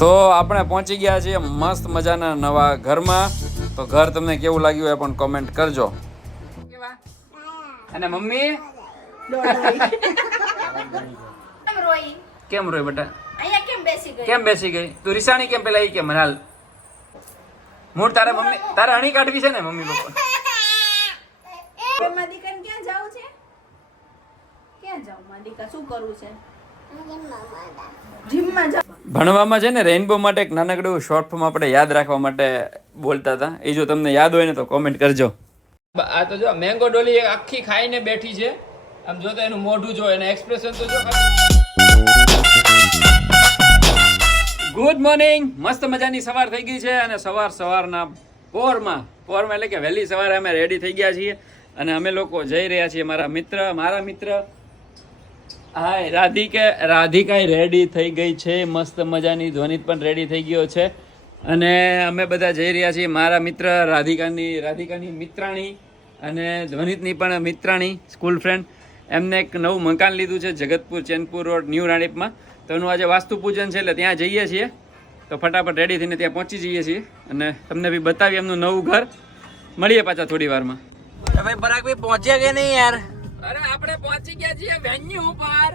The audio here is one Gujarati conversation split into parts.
તો આપણે પહોંચી ગયા છીએ મસ્ત મજાના નવા ઘરમાં. તો ઘર તમને કેવું લાગ્યું એ પણ કોમેન્ટ કરજો. અને મમ્મી કેમ રોઈ બેટા? કેમ બેસી ગઈ તું? રિસાણી કેમ? પેલા ઈ કેમ હાલ મૂળ તારે મમ્મી તારે અણી કાઢવી છે ને મમ્મી પપ્પા? ક્યાં જાવ છે? ક્યાં જાવ માદિકા? શું કરવું છે? જીમમાં જાવ. ભણવામાં છે ને રેઇનબો માટે એક નાનકડું શોર્ટ ફોર્મ આપણે યાદ રાખવા માટે બોલતા હતા. એ જો તમને યાદ હોય ને તો કોમેન્ટ કરજો. આ તો જો મેંગો ડોલી આખી ખાઈને બેઠી છે. આમ જો તો એનું મોઢું જો, એના એક્સપ્રેશન તો જો. Good morning. મસ્ત મજાની સવાર થઈ ગઈ છે અને સવારના પોરમાં એટલે કે વહેલી સવારે અમે રેડી થઈ ગયા છીએ અને અમે લોકો જઈ રહ્યા છીએ મારા મિત્ર હાય રાધિકા રેડી થઈ ગઈ છે મસ્ત મજાની. ધ્વનિત પણ રેડી થઈ ગયો છે અને અમે બધા જઈ રહ્યા છીએ મારા મિત્ર રાધિકાની મિત્રાણી અને ધ્વનિતની પણ મિત્રાણી સ્કૂલ ફ્રેન્ડ. એમને એક નવું મકાન લીધું છે જગતપુર ચેનપુર રોડ ન્યૂ રાણીપમાં. તો એનું આજે વાસ્તુ પૂજન છે એટલે ત્યાં જઈએ છીએ. તો ફટાફટ રેડી થઈને ત્યાં પહોંચી જઈએ છીએ અને તમને બી બતાવીએ એમનું નવું ઘર. મળીએ પાછા થોડી વારમાં. ભાઈ પરાગભાઈ પહોંચ્યા કે નહીં યાર? અરે આપણે પહોંચી ગયા છીએ વેન્યુ ઉપર.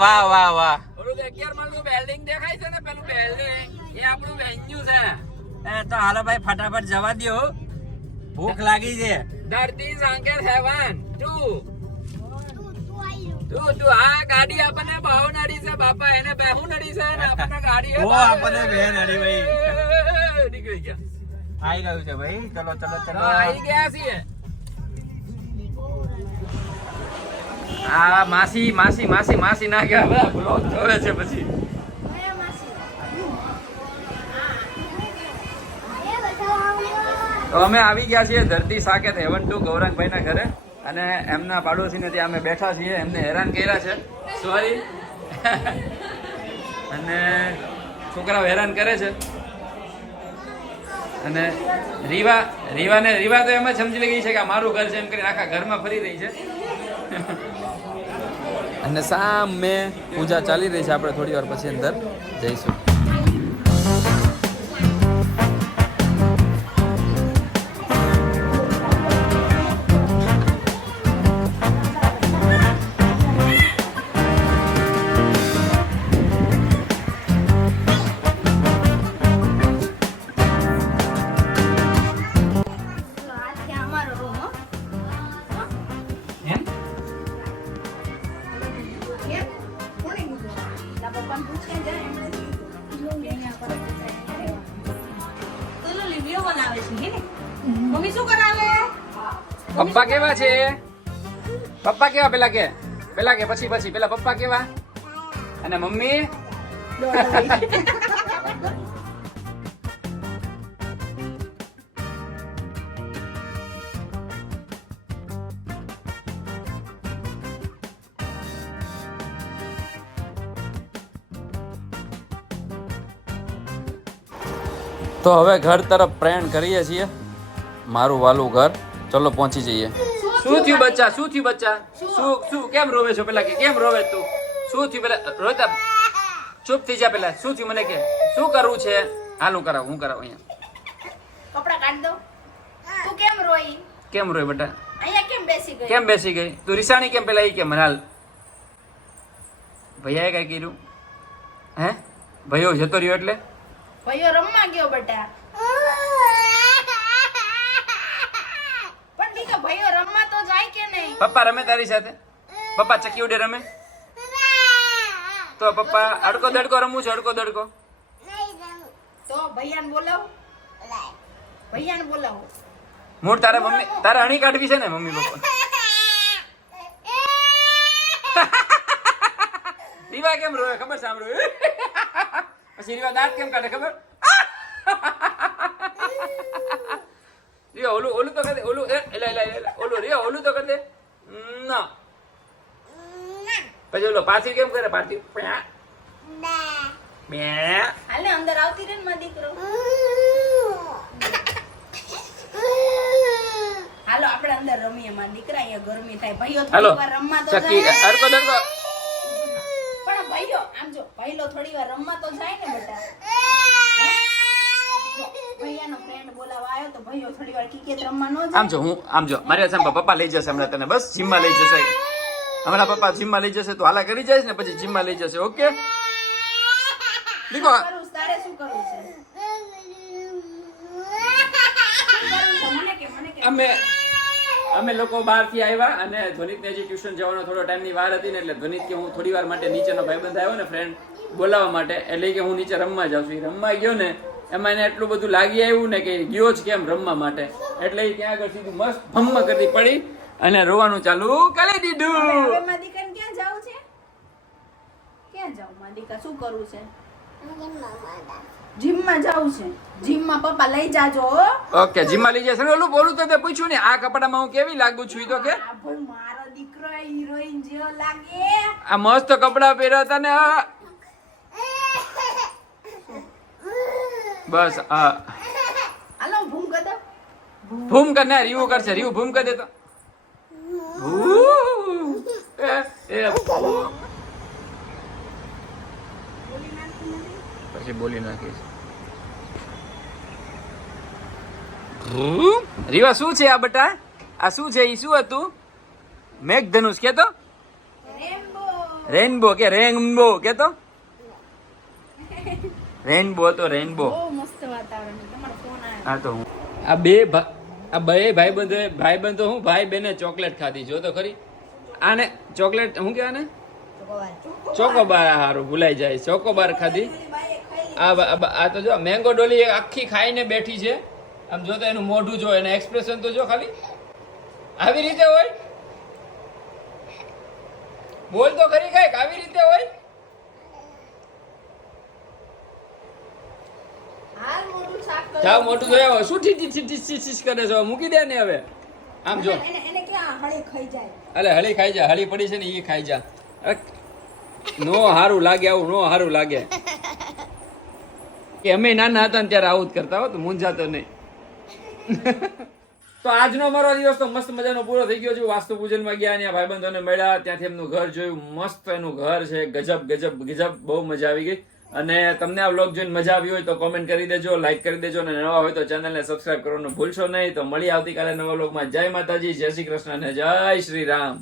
વાહ વાહ વાહ. ઓલું 11 માળનું બિલ્ડિંગ દેખાય છે ને, પેલું બિલ્ડિંગ એ આપણું વેન્યુ છે. તો હાલો ભાઈ ફટાફટ જવા દો, ભૂખ લાગી છે. ધરતી સંકેત હેવન તું આ ગાડી આપણને બહુ નડી છે બાપા. એને બહુ નડી છે ને આપણને ગાડી ઓ આપણને બે નડી ભાઈ. નીકળી ગયા. આવી ગયું છે ભાઈ. ચલો ચલો ચલો આવી ગયા છીએ. આ માસી ના ગયા બધા બ્લોગ જોવે છે પછી. તો અમે આવી ગયા છીએ ધરતી સાકેત હેવન ટુ ગૌરાંગભાઈના ઘરે અને એમના પાડોશીને ત્યાં અમે બેઠા છીએ. એમને હેરાન કર્યા છે, સોરી. અને છોકરાઓ હેરાન કરે છે અને રીવા તો એમ જ સમજી ગઈ છે કે આ મારું ઘર છે એમ કરીને આખા ઘરમાં ફરી રહી છે. અને સામે પૂજા ચાલી રહી છે. આપણે થોડી વાર પછી અંદર જઈશું. મમ્મી શું કરાવે? પપ્પા કેવા છે? પપ્પા કેવા? પેલા કે પછી પેલા પપ્પા કેવા? અને મમ્મી તો હવે ઘર તરફ પ્રયાણ કરીએ છીએ. મારું વાલું ઘર. ચલો પહોંચી જઈએ. શું થયું બચ્ચા? શું કેમ રોવે છો? પેલા કે કેમ રોવે તું? શું થયું? પેલા રોતા ચૂપ થઈ જા. પેલા શું થયું મને કે? શું કરવું છે? હાલ હું કરાવું અહીંયા. કપડા કાઢ દો. તું કેમ રોઈ? કેમ રોય બેટા? અહીંયા કેમ બેસી ગઈ? તું રિસાણી કેમ? પેલા ઈ કેમ હાલ ભૈયાએ કઈ કર્યું? હે ભૈયો જતો રહ્યો એટલે? ભાઈઓ રમવા ગયો બેટા. પણ દીકા ભાઈઓ રમવા તો જાય કે નહીં? પપ્પા રમે તારી સાથે? પપ્પા ચકી ઉડે રમે? તો પપ્પા અડકો દડકો રમવું છે? અડકો દડકો તો ભૈયાને બોલાવો. મૂળ તારે મમ્મી તારે અણી કાઢવી છે ને મમ્મી પપ્પા? રીવા કેમ રોવે ખબર? સાંભળ્યું પછી રીવા દાંત કેમ કાઢે ખબર? રીવા ઓલું તો કરી દે. ઓલું ઓલું તો કરી દે. ના પછી ઓલો પાછી કેમ કરે? પાછી હાલે અંદર આવતી રે ને મારો દીકરો. હાલો આપણે અંદર રમીએ મારા દીકરા. અહીંયા ગરમી થાય. ભાઈઓ થોડી વાર રમવા તો જાય. અડકો દડકો પણ ભાઈઓ આમ જો ભાઈલો થોડી વાર રમવા તો જાય ને બેટા. નિકેત રમવા ન જાય? આમ જો હું આમ જો મારી સામે પપ્પા લઈ જશે હમણાં તને બસ જીમમાં લઈ જશે હમણાં પપ્પા જીમમાં લઈ જશે તો હાલા કરી જઈશ ને પછી જીમમાં લઈ જશે ઓકે દીકો કરું છું, તારે શું કરવું છે? શું કરવું છે? મને કે અમે લોકો બહારથી આવ્યા અને ધ્વનિતને હજી ટ્યુશન જવાનો થોડો ટાઈમની વાર હતી ને એટલે ધ્વનિત કે હું થોડી વાર માટે નીચેનો ભાઈબંધ આવ્યો ને ફ્રેન્ડ બોલાવવા માટે એટલે કે હું નીચે રમવા જાઉં છું. રમવા ગયો ને એમાં એને એટલું બધું લાગી આવ્યું ને કે ગયો જ કેમ રમવા માટે એટલે એ ત્યાં આગળ સીધું મસ્ત ભમ્મ કરતી પડી અને રોવાનું ચાલુ કરી દીધું. હવે માદિકાને ક્યાં જાવું છે? ક્યાં જાવું માદિકા? શું કરવું છે? જીમમાં જાવું છે. જીમમાં પપ્પા લઈ જાજો હો. ઓકે જીમમાં લઈ જશે ઓલું બોલું તો તે પૂછ્યું ને આ કપડામાં હું કેવી લાગુ છું ઈ તો કે આ ભાઈ મારો દીકરો હિરોઈન જેવો લાગે. આ મસ્ત કપડા પહેર્યા હતા ને આ બસ આ હાલો ભૂમ કર દો. ભૂમ કર ને રીવું કરશે રીવું ભૂમ કરી દે તો ભૂ. પછી બોલી નાખીશ ભૂ. રીવા શું છે આ બટા આ શું છે ઈ શું હતું મેઘધનુષ કે તો રેમ્બો. રેનબો કે રેનબો કે તો રેનબો તો રેનબો બહુ મસ્ત વાતાવરણ છે. તમારો ફોન આવ્યો. હા તો હું આ બે ભાઈબંધો હું ભાઈ બેને ચોકલેટ ખાધી જો તો ખરી આને ચોકલેટ હું કહેવાય ને ચોકોબાર હારું ભૂલાઈ જાય ચોકોબાર ખાધી આ તો જો મેંગો ડોલી આખી ખાઈને બેઠી છે આમ જો તો એનું મોઢું જો એના એક્સપ્રેશન તો જો ખાલી આવી રીતે હોય બોલ તો ખરી કઈક આવી રીતે હોય હાલ મોટું શાક કરો. જાવ મોટું જોયા શું ઠીઠ કરે છે મૂકી દે ને હવે આમ જો એને ક્યાં હળી ખાઈ જાય. અલે હળી ખાઈ જા હળી પડી છે ને એ ખાઈ જા અરે, નો હારું લાગે આવું નો હારું લાગે કે અમે નાના હતા ને ત્યારે આવું જ કરતા હો તો મૂંઝાતો નહીં તો આજનો અમારો દિવસ તો મસ્ત મજાનો પૂરો થઈ ગયો છે વાસ્તુ પૂજનમાં ગયા અને ભાઈબંધોને મળ્યા ત્યાંથી એમનું ઘર જોયું મસ્ત એનું ઘર છે ગજબ બહુ મજા આવી ગઈ અને તમને આ વ્લોગ જોઈને મજા આવી હોય તો કોમેન્ટ કરી દેજો લાઈક કરી દેજો અને નવા હોય તો ચેનલને સબસ્ક્રાઇબ કરવાનું ભૂલશો નહીં તો મળી આવતીકાલે નવા વ્લોગમાં જય માતાજી જય શ્રી કૃષ્ણ અને જય શ્રી રામ.